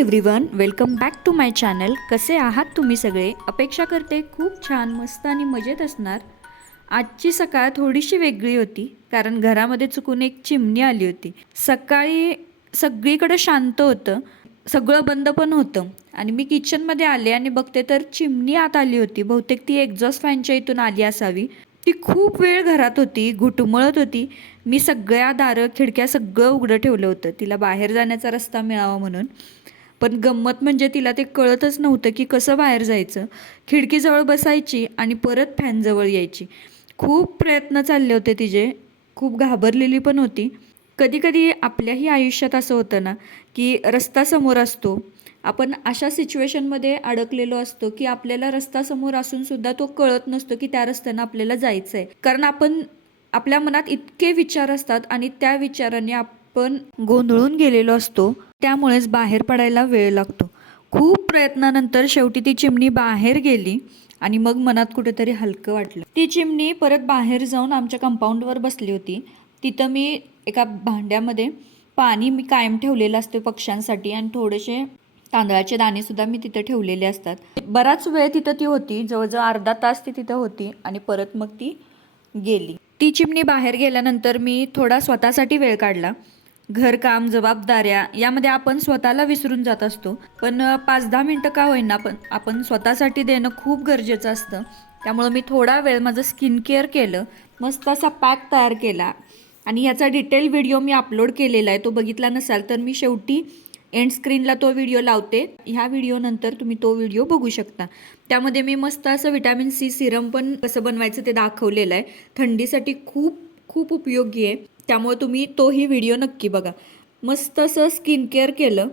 Everyone, welcome back to my channel. कसे आहात तुम्ही सगळे? अपेक्षा करते खूप छान, मस्त आणि मजेत असणार. आजची सकाळ थोडीशी वेगळी होती, कारण घरामध्ये चुकून एक चिमणी आली होती. सकाळी सगळीकडे शांत होतं, सगळं बंद पण होतं आणि मी किचनमध्ये आले आणि बघते तर चिमणी आत आली होती. बहुतेक ती एक्झॉस्ट फॅनच्या इथून आली असावी. ती खूप वेळ घरात होती, घुटमळत होती. मी सगळ्या दारं खिडक्या सगळं उघडं ठेवलं होतं, तिला बाहेर जाण्याचा रस्ता मिळावा म्हणून. पण गंमत म्हणजे तिला ते कळतच नव्हतं की कसं बाहेर जायचं. खिडकीजवळ बसायची आणि परत फॅनजवळ यायची. खूप प्रयत्न चालले होते तिचे, खूप घाबरलेली पण होती. कधीकधी आपल्याही आयुष्यात असं होतं ना, की रस्ता समोर असतो, आपण अशा सिच्युएशनमध्ये अडकलेलो असतो की आपल्याला रस्ता समोर असूनसुद्धा तो कळत नसतो की त्या रस्त्यानं आपल्याला जायचं आहे. कारण आपण आपल्या मनात इतके विचार असतात आणि त्या विचारांनी आपण गोंधळून गेलेलो असतो, त्यामुळेच बाहेर पडायला वेळ लागतो. खूप प्रयत्नानंतर शेवटी ती चिमणी बाहेर गेली आणि मग मनात कुठेतरी हलकं वाटलं. ती चिमणी परत बाहेर जाऊन आमच्या कंपाऊंडवर बसली होती. तिथं मी एका भांड्यामध्ये पाणी मी कायम ठेवलेलं असतं पक्ष्यांसाठी आणि थोडेसे तांदळाचे दाणेसुद्धा मी तिथं ठेवलेले असतात. बराच वेळ तिथं ती होती, जवळजवळ अर्धा तास ती तिथं होती आणि परत मग ती गेली. ती चिमणी बाहेर गेल्यानंतर मी थोडा स्वतःसाठी वेळ काढला. घरकाम, जबाबदाऱ्या यामध्ये आपण स्वतःला विसरून जात असतो. पण 5-10 मिनटं का होईना पण आपण स्वतःसाठी देणं खूप गरजेचं असतं. त्यामुळं मी थोडा वेळ माझं स्किन केअर केलं, मस्त असा पॅक तयार केला आणि ह्याचा डिटेल व्हिडिओ मी अपलोड केलेला आहे. तो बघितला नसाल तर मी शेवटी एंड स्क्रीनला तो व्हिडिओ लावते. ह्या व्हिडिओनंतर तुम्ही तो व्हिडिओ बघू शकता. त्यामध्ये मी मस्त असं व्हिटॅमिन सी सिरम पण कसं बनवायचं ते दाखवलेलं आहे. थंडीसाठी खूप खूप उपयोगी आहे, त्यामुळे तुम्ही तोही व्हिडिओ नक्की बघा. मस्त असं स्किन केअर केलं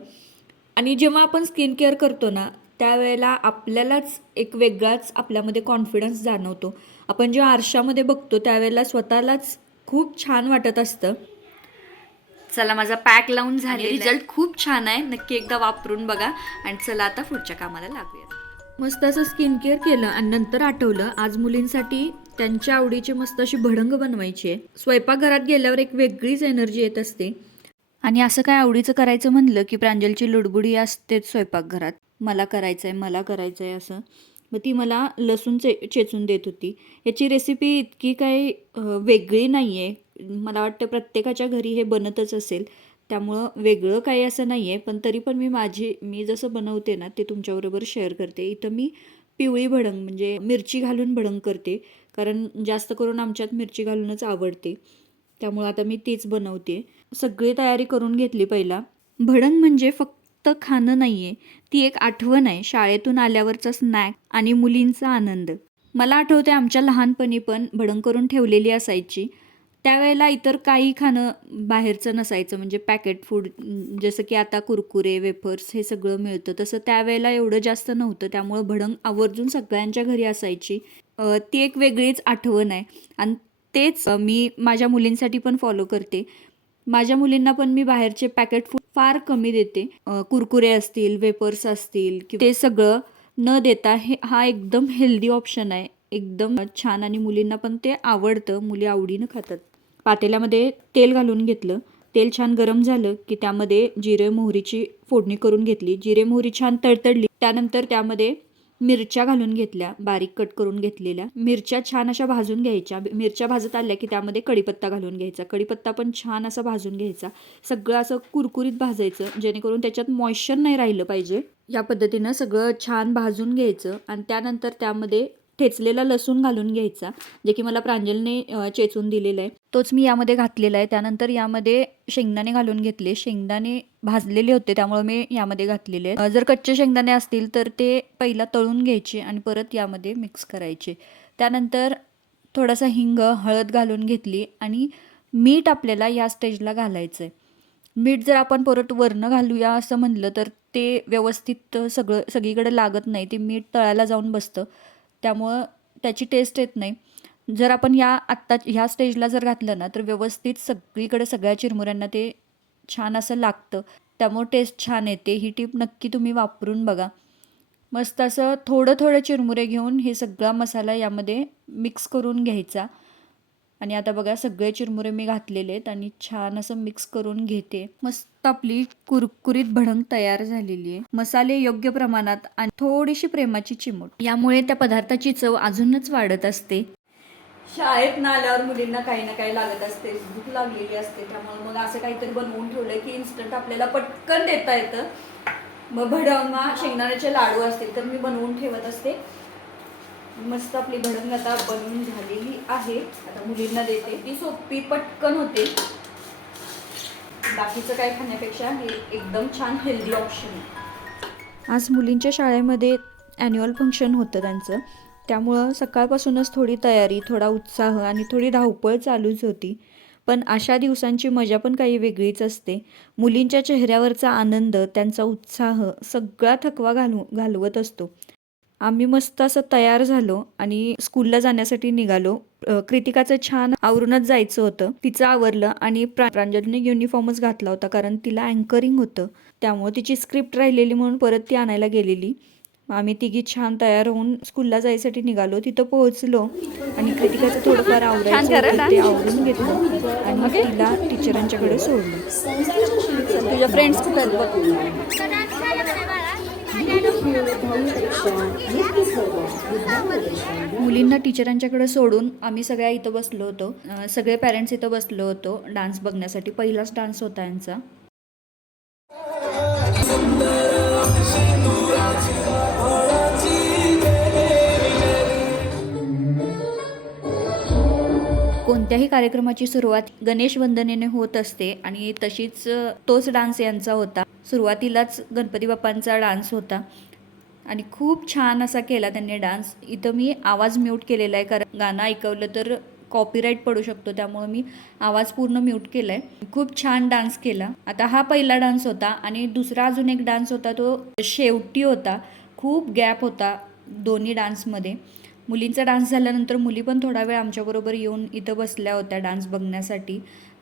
आणि जेव्हा आपण स्किन केअर करतो ना, त्यावेळेला आपल्यालाच एक वेगळाच आपल्यामध्ये कॉन्फिडन्स जाणवतो. आपण जेव्हा आरशामध्ये बघतो त्यावेळेला स्वतःलाच खूप छान वाटत असतं. चला, माझा पॅक लावून झाले, रिझल्ट खूप छान आहे. नक्की एकदा वापरून बघा आणि चला आता पुढच्या कामाला लागूया. मस्त असं स्किन केअर केलं आणि नंतर आठवलं आज मुलींसाठी त्यांच्या आवडीची मस्त अशी भडंग बनवायची आहे. स्वयंपाकघरात गेल्यावर एक वेगळीच एनर्जी येत असते आणि असं काय आवडीचं करायचं म्हणलं की प्रांजलची लुडबुडी असतेच स्वयंपाकघरात. मला करायचं आहे, मला करायचं आहे असं. मग ती मला लसूण चेचून देत होती. याची रेसिपी इतकी काही वेगळी नाही आहे. मला वाटतं प्रत्येकाच्या घरी हे बनतच असेल, त्यामुळं वेगळं काही असं नाही आहे. पण तरी पण मी जसं बनवते ना ते तुमच्याबरोबर शेअर करते. इथं मी पिवळी भडंग म्हणजे मिरची घालून भडंग करते, कारण जास्त करून आमच्यात मिरची घालूनच आवडते. त्यामुळं आता मी तीच बनवते. सगळी तयारी करून घेतली पहिला. भडंग म्हणजे फक्त खाणं नाही आहे, ती एक आठवण आहे. शाळेतून आल्यावरचा स्नॅक आणि मुलींचा आनंद. मला आठवते आमच्या लहानपणी पण भडंग करून ठेवलेली असायची. त्यावेळेला इतर काही खाणं बाहेरचं नसायचं, म्हणजे पॅकेट फूड जसं की आता कुरकुरे, वेफर्स हे सगळं मिळतं, तसं त्यावेळेला एवढं जास्त नव्हतं. त्यामुळं भडंग आवर्जून सगळ्यांच्या घरी असायची. ती एक वेगळीच आठवण आहे आणि तेच मी माझ्या मुलींसाठी पण फॉलो करते. माझ्या मुलींना पण मी बाहेरचे पॅकेट फूड फार कमी देते. कुरकुरे असतील, वेपर्स असतील, ते सगळं न देता हा एकदम हेल्दी ऑप्शन आहे. एकदम छान आणि मुलींना पण ते आवडतं, मुली आवडीनं खातात. पातेल्यामध्ये तेल घालून घेतलं. तेल छान गरम झालं की त्यामध्ये जिरे मोहरीची फोडणी करून घेतली. जिरे मोहरी छान तडतडली, त्यानंतर त्यामध्ये मिरच्या घालून घेतल्या, बारीक कट करून घेतलेल्या. मिरच्या छान अशा भाजून घ्यायच्या. मिरच्या भाजत आल्या की त्यामध्ये कढीपत्ता घालून घ्यायचा. कढीपत्ता पण छान असा भाजून घ्यायचा. सगळं असं कुरकुरीत भाजायचं, जेणेकरून त्याच्यात मॉइश्चर नाही राहिलं पाहिजे. या पद्धतीनं सगळं छान भाजून घ्यायचं आणि त्यानंतर त्यामध्ये ठेचलेला लसूण घालून घ्यायचा, जे की मला प्रांजलने चेचून दिलेला आहे, तोच मी यामध्ये घातलेला आहे. त्यानंतर यामध्ये शेंगदाणे घालून घेतले. शेंगदाणे भाजलेले होते त्यामुळे मी यामध्ये घातलेले आहेत. जर कच्चे शेंगदाणे असतील तर ते पहिला तळून घ्यायचे आणि परत यामध्ये मिक्स करायचे. त्यानंतर थोडासा हिंग, हळद घालून घेतली आणि मीठ आपल्याला या स्टेजला घालायचं आहे. मीठ जर आपण परत वरनं घालूया असं म्हणलं तर ते व्यवस्थित सगळीकडे लागत नाही. ते मीठ तळायला जाऊन बसतं, त्यामुळं त्याची टेस्ट येत नाही. जर आपण आत्ता ह्या स्टेजला जर घातलं ना तर व्यवस्थित सगळीकडे सगळ्या चिरमुऱ्यांना ते छान असं लागतं, त्यामुळं टेस्ट छान येते. ही टीप नक्की तुम्ही वापरून बघा. मस्त असं थोडं थोडं चिरमुरे घेऊन हे सगळा मसाला यामध्ये मिक्स करून घ्यायचा. आणि आता बघा सगळे चिरमुरे मी घातलेले आहेत आणि छान असं मिक्स करून घेते. मस्त आपली कुरकुरीत भडंग तयार झालेली आहे. मसाले योग्य प्रमाणात आणि थोडीशी प्रेमाची चिमूट यामुळे त्या पदार्थाची चव अजूनच वाढत असते. शाळेत ना आल्यावर मुलींना काही ना काही लागत असते, भूक लागलेली असते, त्यामुळे मग असं काहीतरी बनवून ठेवलं की इन्स्टंट आपल्याला पटकन देता येतं. मग भडंग, शेंगदाण्याचे लाडू असतील तर मी बनवून ठेवत असते. मस्त आपली भडंग आता बनवून झालेली आहे. आता मुलींना देते. ती सोपी पटकन होते. बाकीचं काय खाण्यापेक्षा हे एकदम छान हेल्दी ऑप्शन आहे. आज मुलींच्या शाळेमध्ये ॲन्युअल फंक्शन होतं त्यांचं, त्यामुळं सकाळपासूनच थोडी तयारी, थोडा उत्साह आणि थोडी धावपळ चालूच होती. पण अशा दिवसांची मजा पण काही वेगळीच असते. मुलींच्या चेहऱ्यावरचा आनंद, त्यांचा उत्साह सगळा थकवा घालवत असतो. आम्ही मस्त असं तयार झालो आणि स्कूलला जाण्यासाठी निघालो. कृतिकाचं छान आवरूनच जायचं होतं. तिचं आवरलं आणि प्रांजलीने युनिफॉर्मच घातला होता, कारण तिला अँकरिंग होतं. त्यामुळे तिची स्क्रिप्ट राहिलेली म्हणून परत ती आणायला गेलेली. आम्ही तिघी छान तयार होऊन स्कूलला जायसाठी निघालो. तिथं पोहोचलो आणि कृतिकाचं थोडंफार आवरायचं ते आवरून घेतलं आणि मग तिला टीचरांच्याकडे सोडलं. तुझ्या फ्रेंड्स खूप आहेत बघ. मुलींना टीचरांच्याकडे सोडून आम्ही सगळ्या इथं बसलो होतो. सगळे पॅरेंट्स इथं बसलो होतो डान्स बघण्यासाठी. पहिलाच डान्स होता यांचा. कोणत्याही कार्यक्रमाची सुरुवात गणेश वंदनेने होत असते आणि तशीच तोच डान्स यांचा होता. सुरुवातीलाच गणपती बाप्पांचा डान्स होता आणि खूप छान असा केला त्यांनी डान्स. इथं मी आवाज म्यूट केलेला आहे, कारण गाणं ऐकवलं तर कॉपीराईट पडू शकतो, त्यामुळे मी आवाज पूर्ण म्यूट केला आहे. खूप छान डान्स केला. आता हा पहिला डान्स होता आणि दुसरा अजून एक डान्स होता, तो शेवटी होता. खूप गॅप होता दोन्ही डान्समध्ये. मुलींचा डान्स झाल्यानंतर मुली पण थोडा वेळ आमच्याबरोबर येऊन इथं बसल्या होत्या डान्स बघण्यासाठी.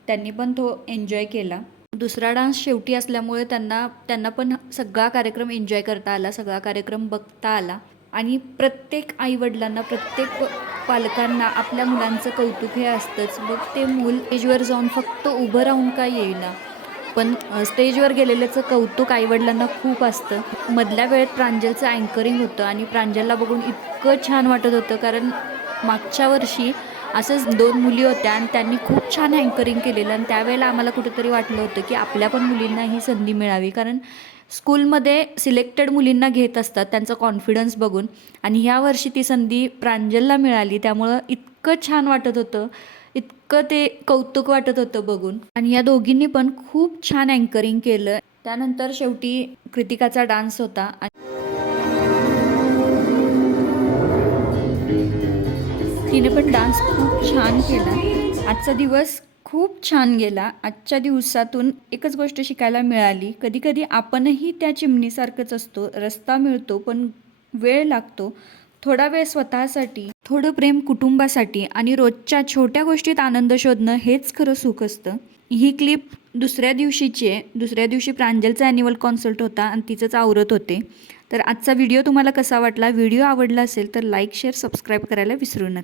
त्यांनी पण तो एन्जॉय केला. दुसरा डान्स शेवटी असल्यामुळे त्यांना पण सगळा कार्यक्रम एन्जॉय करता आला, सगळा कार्यक्रम बघता आला. आणि प्रत्येक आईवडिलांना, प्रत्येक पालकांना आपल्या मुलांचं कौतुक हे असतंच. मग ते मूल स्टेजवर जाऊन फक्त उभं राहून का येईना, पण स्टेजवर गेलेल्याचं कौतुक आईवडिलांना खूप असतं. मधल्या वेळेत प्रांजलचं अँकरिंग होतं आणि प्रांजलला बघून इतकं छान वाटत होतं, कारण मागच्या वर्षी असंच 2 मुली होत्या आणि त्यांनी खूप छान अँकरिंग केलेलं. आणि त्यावेळेला आम्हाला कुठेतरी वाटलं होतं की आपल्या पण मुलींना ही संधी मिळावी, कारण स्कूलमध्ये सिलेक्टेड मुलींना घेत असतात त्यांचा कॉन्फिडन्स बघून. आणि ह्या वर्षी ती संधी प्रांजलला मिळाली, त्यामुळं इतकं छान वाटत होतं, इतकं ते कौतुक वाटत होतं बघून. आणि या दोघींनी पण खूप छान अँकरिंग केलं. त्यानंतर शेवटी कृतिकाचा डान्स होता. तिने पण डान्स खूप छान केला. आजचा दिवस खूप छान गेला. आजच्या दिवसातून एकच गोष्ट शिकायला मिळाली, कधी कधी आपणही त्या चिमणीसारखंच असतो. रस्ता मिळतो पण वेळ लागतो. थोडा वेळ स्वतःसाठी, थोडं प्रेम कुटुंबासाठी आणि रोजच्या छोट्या गोष्टीत आनंद शोधणं हेच खरं सुख असतं. ही क्लिप दुसऱ्या दिवशीची आहे. दुसऱ्या दिवशी प्रांजलचा ॲन्युअल कॉन्सर्ट होता आणि तिचंच आवरत होते. तर आजचा व्हिडिओ तुम्हाला कसा वाटला? व्हिडिओ आवडला असेल तर लाईक, शेअर, सबस्क्राईब करायला विसरू नका.